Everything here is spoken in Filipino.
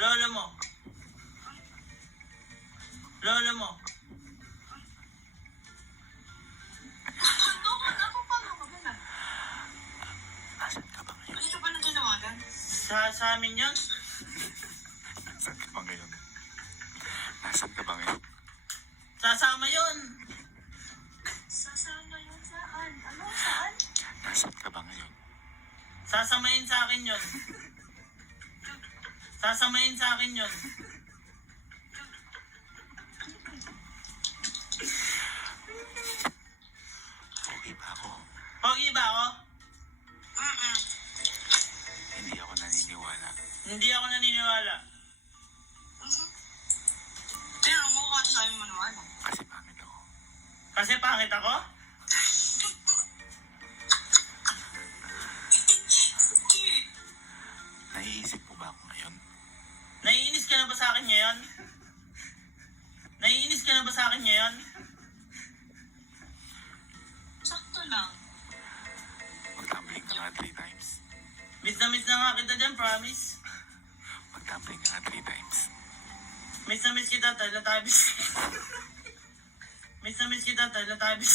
Lolo mo. Lolo mo. Ano pa ako na? Nasaan ka ba ngayon? Hindi ka ba nagtinawagan? Sa amin yun? Nasaan ka ba ngayon? Nasaan ka ba ngayon? Sasama yun. Sasama yun saan? Ano? Saan? Nasaan ka ba ngayon? Sasamayin sa akin yun. Sasamayin sa akin yun. Pogi ba ako? Pogi ba ako? Hindi ako naniniwala. Hindi ako naniniwala. Pero mo ka sa amin maniwala. Kasi pangit ako. Kasi pangit ako? Naiisip mo ba ako ngayon? Naiinis ka na ba sa akin ngayon? Naiinis ka na ba sa akin ngayon? Sakto lang. Magtumbling ka nga 3 times. Miss na nga kita dyan, promise. Magtumbling ka nga 3 times. Miss na miss kita, Teletubbies. Miss na miss kita, Teletubbies.